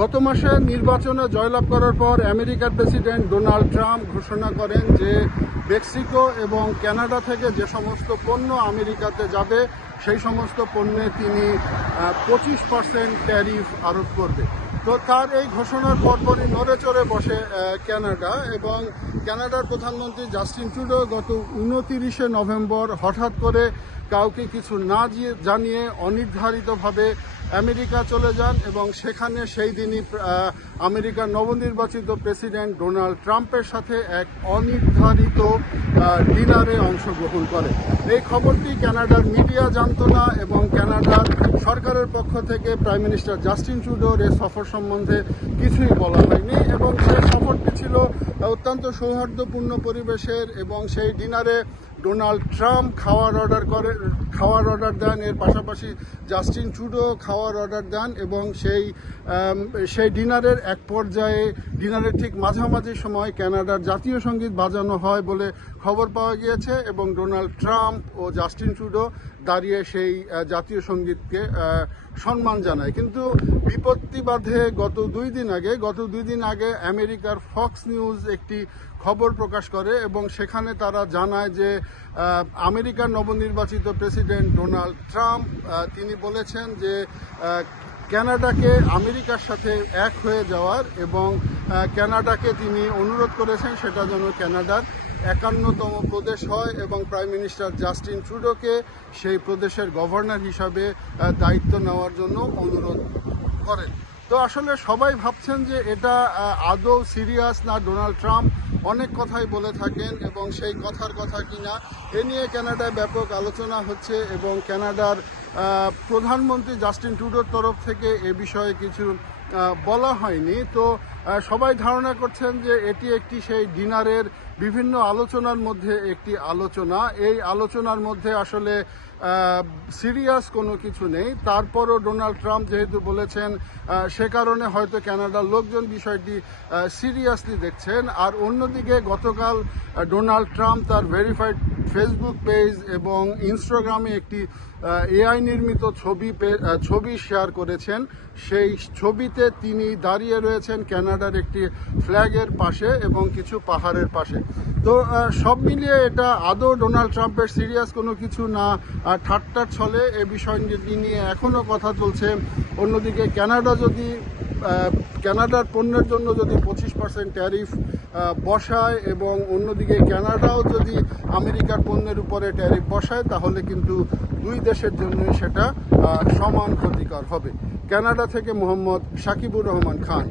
গত মাসে নির্বাচনে জয়লাভ করার পর আমেরিকার প্রেসিডেন্ট ডোনাল্ড ট্রাম্প ঘোষণা করেন যে মেক্সিকো এবং কানাডা থেকে যে সমস্ত পণ্য আমেরিকাতে যাবে সেই সমস্ত পণ্যে তিনি 25% ট্যারিফ আরোপ করবে। তো তার এই ঘোষণার পরপরই নড়ে চড়ে বসে কানাডা, এবং কানাডার প্রধানমন্ত্রী জাস্টিন ট্রুডো গত 29শে নভেম্বর হঠাৎ করে কাউকে কিছু না জানিয়ে অনির্ধারিতভাবে আমেরিকা চলে যান এবং সেখানে সেই দিনই আমেরিকার নবনির্বাচিত প্রেসিডেন্ট ডোনাল্ড ট্রাম্পের সাথে এক অনির্ধারিত ডিনারে অংশগ্রহণ করে। এই খবরটি কানাডার মিডিয়া জানত না এবং কানাডার সরকারের পক্ষ থেকে প্রাইম মিনিস্টার জাস্টিন ট্রুডোর এই সফর সম্বন্ধে কিছুই বলা হয়নি, এবং সেই সফরটি ছিল অত্যন্ত সৌহার্দ্যপূর্ণ পরিবেশের, এবং সেই ডিনারে ডোনাল্ড ট্রাম্প খাওয়ার অর্ডার দেন, এর পাশাপাশি জাস্টিন ট্রুডো খাওয়ার অর্ডার দেন, এবং সেই ডিনারের এক পর্যায়ে ডিনারের ঠিক মাঝামাঝি সময় কানাডার জাতীয় সঙ্গীত বাজানো হয় বলে খবর পাওয়া গিয়েছে, এবং ডোনাল্ড ট্রাম্প ও জাস্টিন ট্রুডো দাঁড়িয়ে সেই জাতীয় সঙ্গীতকে সম্মান জানায়। কিন্তু বিপত্তি বাধে গত দুই দিন আগে আমেরিকার ফক্স নিউজ একটি খবর প্রকাশ করে, এবং সেখানে তারা জানায় যে আমেরিকার নবনির্বাচিত প্রেসিডেন্ট ডোনাল্ড ট্রাম্প তিনি বলেছেন যে কানাডাকে আমেরিকার সাথে এক হয়ে যাওয়ার, এবং কানাডাকে তিনি অনুরোধ করেছেন সেটা যেন কানাডার 51তম প্রদেশ হয়, এবং প্রাইম মিনিস্টার জাস্টিন ট্রুডোকে সেই প্রদেশের গভর্নর হিসাবে দায়িত্ব নেওয়ার জন্য অনুরোধ করেন। তো আসলে সবাই ভাবছেন যে এটা আদৌ সিরিয়াস না, ডোনাল্ড ট্রাম্প অনেক কথাই বলে থাকেন এবং সেই কথার কথা কিনা এ নিয়ে কানাডায় ব্যাপক আলোচনা হচ্ছে, এবং কানাডার প্রধানমন্ত্রী জাস্টিন ট্রুডোর তরফ থেকে এ বিষয়ে কিছু বলা হয়নি। তো সবাই ধারণা করছেন যে এটি একটি সেই ডিনারের বিভিন্ন আলোচনার মধ্যে একটি আলোচনা। এই আলোচনার মধ্যে আসলে সিরিয়াস কোনো কিছু নেই। তারপরও ডোনাল্ড ট্রাম্প যেহেতু বলেছেন সে কারণে হয়তো কানাডার লোকজন বিষয়টি সিরিয়াসলি দেখছেন। আর অন্যদিকে গতকাল ডোনাল্ড ট্রাম্প তার ভেরিফাইড ফেসবুক পেজ এবং ইনস্টাগ্রামে একটি এআই নির্মিত ছবি শেয়ার করেছেন। সেই ছবিতে তিনি দাঁড়িয়ে রয়েছেন কানাডার একটি ফ্ল্যাগের পাশে এবং কিছু পাহাড়ের পাশে। তো সব মিলিয়ে এটা আদৌ ডোনাল্ড ট্রাম্পের সিরিয়াস কোনো কিছু না, ঠাট্টার ছলে এ বিষয়টি নিয়ে এখনও কথা চলছে। অন্যদিকে কানাডার পণ্যের জন্য যদি 25% ট্যারিফ বসায়, এবং অন্যদিকে কানাডাও যদি আমেরিকার পণ্যের উপরে ট্যারিফ বসায়, তাহলে কিন্তু দুই দেশের জন্যই সেটা সমান ক্ষতিকর হবে। কানাডা থেকে মোহাম্মদ শাকিবুর রহমান খান।